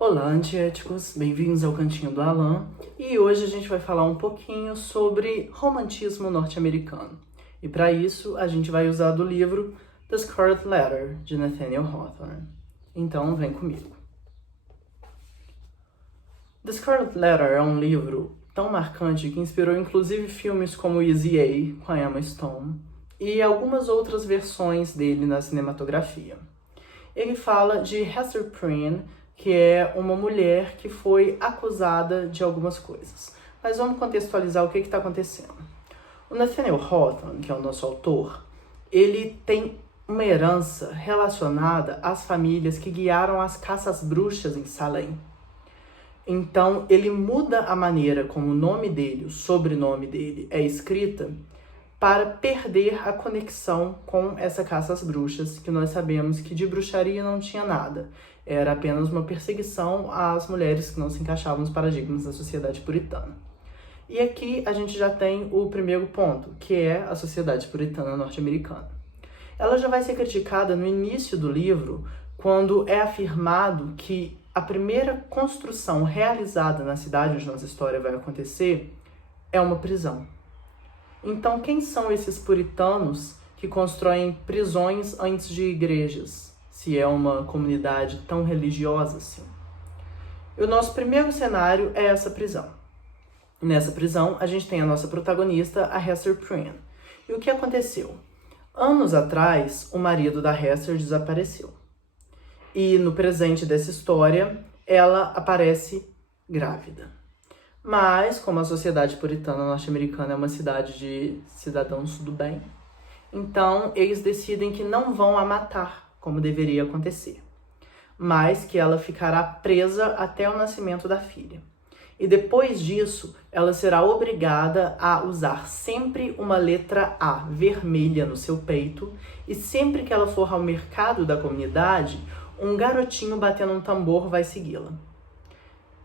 Olá, antiéticos! Bem-vindos ao Cantinho do Alan. E hoje a gente vai falar um pouquinho sobre romantismo norte-americano. E para isso, a gente vai usar do livro The Scarlet Letter, de Nathaniel Hawthorne. Então, vem comigo. The Scarlet Letter é um livro tão marcante que inspirou inclusive filmes como Easy A, com a Emma Stone, e algumas outras versões dele na cinematografia. Ele fala de Hester Prynne, que é uma mulher que foi acusada de algumas coisas. Mas vamos contextualizar o que está acontecendo. O Nathaniel Hawthorne, que é o nosso autor, ele tem uma herança relacionada às famílias que guiaram as caças bruxas em Salem. Então, ele muda a maneira como o nome dele, o sobrenome dele, é escrita para perder a conexão com essa caça às bruxas, que nós sabemos que de bruxaria não tinha nada. Era apenas uma perseguição às mulheres que não se encaixavam nos paradigmas da sociedade puritana. E aqui a gente já tem o primeiro ponto, que é a sociedade puritana norte-americana. Ela já vai ser criticada no início do livro, quando é afirmado que a primeira construção realizada na cidade onde nossa história vai acontecer é uma prisão. Então, quem são esses puritanos que constroem prisões antes de igrejas, se é uma comunidade tão religiosa assim? E o nosso primeiro cenário é essa prisão. Nessa prisão, a gente tem a nossa protagonista, a Hester Prynne. E o que aconteceu? Anos atrás, o marido da Hester desapareceu. E no presente dessa história, ela aparece grávida. Mas, como a sociedade puritana norte-americana é uma cidade de cidadãos do bem, então eles decidem que não vão a matar, como deveria acontecer, mas que ela ficará presa até o nascimento da filha. E depois disso, ela será obrigada a usar sempre uma letra A vermelha no seu peito, e sempre que ela for ao mercado da comunidade, um garotinho batendo um tambor vai segui-la.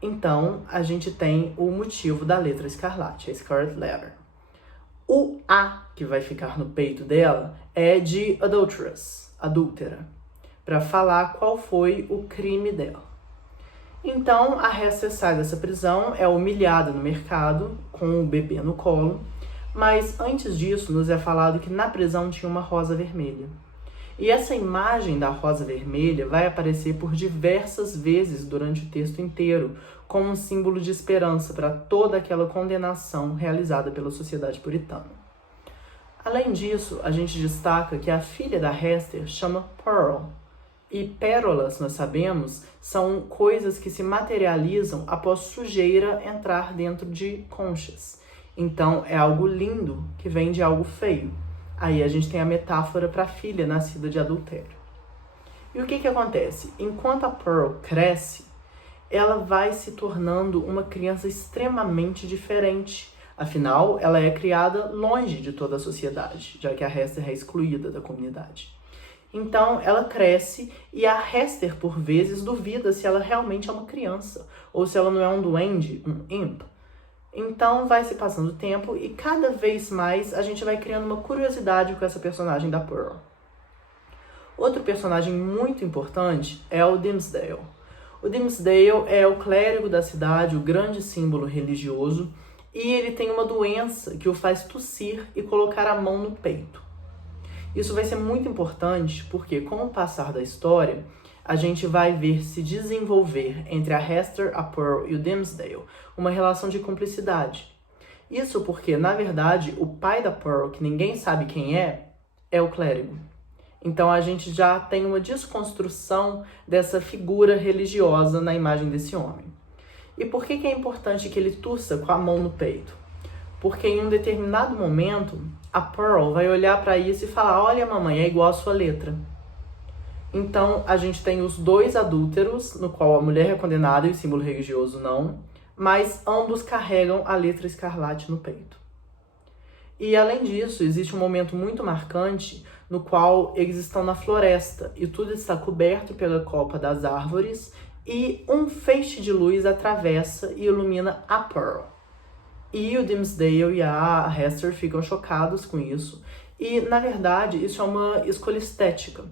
Então, a gente tem o motivo da letra escarlate, a Scarlet Letter. O A que vai ficar no peito dela é de adulteress, adúltera, para falar qual foi o crime dela. Então, a Hester sai dessa prisão, é humilhada no mercado, com o bebê no colo, mas antes disso nos é falado que na prisão tinha uma rosa vermelha. E essa imagem da rosa vermelha vai aparecer por diversas vezes durante o texto inteiro, como um símbolo de esperança para toda aquela condenação realizada pela sociedade puritana. Além disso, a gente destaca que a filha da Hester chama Pearl. E pérolas, nós sabemos, são coisas que se materializam após sujeira entrar dentro de conchas. Então, é algo lindo que vem de algo feio. Aí a gente tem a metáfora para a filha nascida de adultério. E o que acontece? Enquanto a Pearl cresce, ela vai se tornando uma criança extremamente diferente. Afinal, ela é criada longe de toda a sociedade, já que a Hester é excluída da comunidade. Então, ela cresce e a Hester, por vezes, duvida se ela realmente é uma criança, ou se ela não é um duende, um imp. Então, vai se passando o tempo e cada vez mais a gente vai criando uma curiosidade com essa personagem da Pearl. Outro personagem muito importante é o Dimmesdale. O Dimmesdale é o clérigo da cidade, o grande símbolo religioso, e ele tem uma doença que o faz tossir e colocar a mão no peito. Isso vai ser muito importante porque, com o passar da história, a gente vai ver se desenvolver entre a Hester, a Pearl e o Dimmesdale uma relação de cumplicidade. Isso porque, na verdade, o pai da Pearl, que ninguém sabe quem é o clérigo. Então a gente já tem uma desconstrução dessa figura religiosa na imagem desse homem. E por que é importante que ele tussa com a mão no peito? Porque em um determinado momento, a Pearl vai olhar para isso e falar: olha, mamãe, é igual a sua letra. Então, a gente tem os dois adúlteros, no qual a mulher é condenada e o símbolo religioso não, mas ambos carregam a letra escarlate no peito. E, além disso, existe um momento muito marcante no qual eles estão na floresta e tudo está coberto pela copa das árvores e um feixe de luz atravessa e ilumina a Pearl. E o Dimmesdale e a Hester ficam chocados com isso. E, na verdade, isso é uma escolha estética,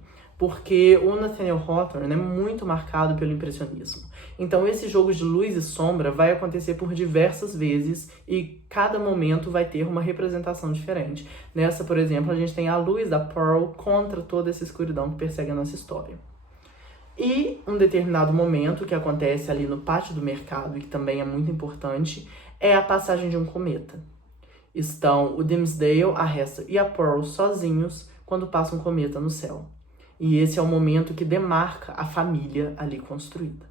porque o Nathaniel Hawthorne é muito marcado pelo impressionismo. Então esse jogo de luz e sombra vai acontecer por diversas vezes e cada momento vai ter uma representação diferente. Nessa, por exemplo, a gente tem a luz da Pearl contra toda essa escuridão que persegue a nossa história. E um determinado momento que acontece ali no pátio do mercado e que também é muito importante é a passagem de um cometa. Estão o Dimmesdale, a Hester e a Pearl sozinhos quando passa um cometa no céu. E esse é o momento que demarca a família ali construída.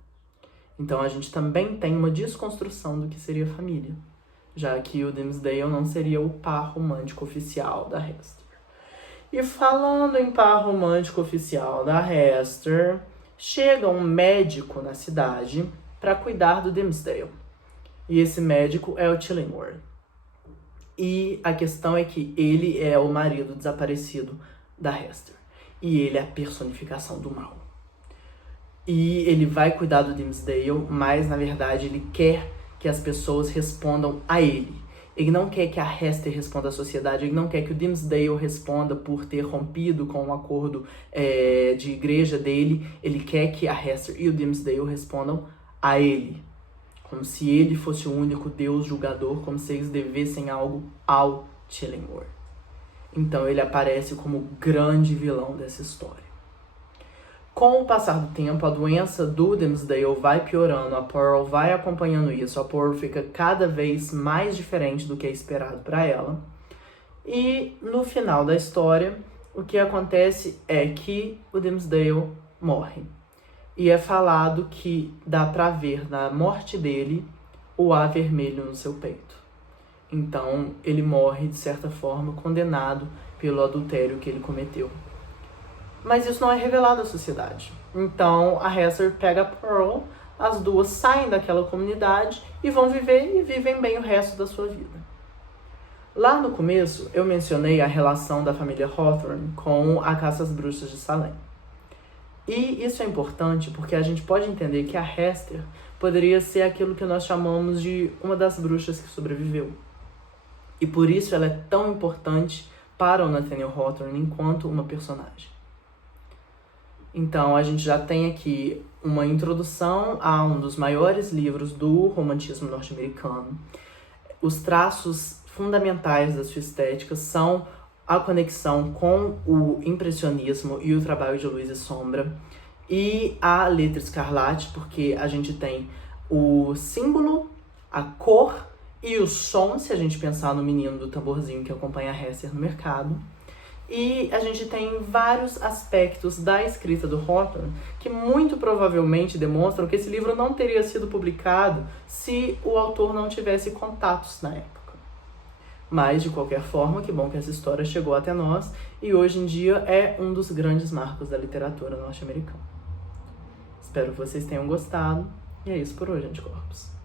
Então a gente também tem uma desconstrução do que seria família, já que o Dimmesdale não seria o par romântico oficial da Hester. E falando em par romântico oficial da Hester, chega um médico na cidade para cuidar do Dimmesdale. E esse médico é o Chillingworth. E a questão é que ele é o marido desaparecido da Hester. E ele é a personificação do mal. E ele vai cuidar do Dimmesdale, mas na verdade ele quer que as pessoas respondam a ele. Ele não quer que a Hester responda à sociedade, ele não quer que o Dimmesdale responda por ter rompido com o acordo de igreja dele. Ele quer que a Hester e o Dimmesdale respondam a ele. Como se ele fosse o único Deus julgador, como se eles devessem algo ao Chillingworth. Então ele aparece como o grande vilão dessa história. Com o passar do tempo, a doença do Dimmesdale vai piorando, a Pearl vai acompanhando isso, a Pearl fica cada vez mais diferente do que é esperado para ela. E no final da história, o que acontece é que o Dimmesdale morre. E é falado que dá pra ver na morte dele o A vermelho no seu peito. Então ele morre, de certa forma, condenado pelo adultério que ele cometeu. Mas isso não é revelado à sociedade. Então a Hester pega a Pearl, as duas saem daquela comunidade e vão viver e vivem bem o resto da sua vida. Lá no começo eu mencionei a relação da família Hawthorne com a Caça às Bruxas de Salem. E isso é importante porque a gente pode entender que a Hester poderia ser aquilo que nós chamamos de uma das bruxas que sobreviveu. E por isso ela é tão importante para o Nathaniel Hawthorne enquanto uma personagem. Então a gente já tem aqui uma introdução a um dos maiores livros do romantismo norte-americano. Os traços fundamentais da sua estética são a conexão com o impressionismo e o trabalho de luz e sombra, e a letra escarlate, porque a gente tem o símbolo, a cor e o som, se a gente pensar no menino do tamborzinho que acompanha a Hester no mercado. E a gente tem vários aspectos da escrita do Hawthorne que muito provavelmente demonstram que esse livro não teria sido publicado se o autor não tivesse contatos na época. Mas, de qualquer forma, que bom que essa história chegou até nós e hoje em dia é um dos grandes marcos da literatura norte-americana. Espero que vocês tenham gostado e é isso por hoje, Anticorpos.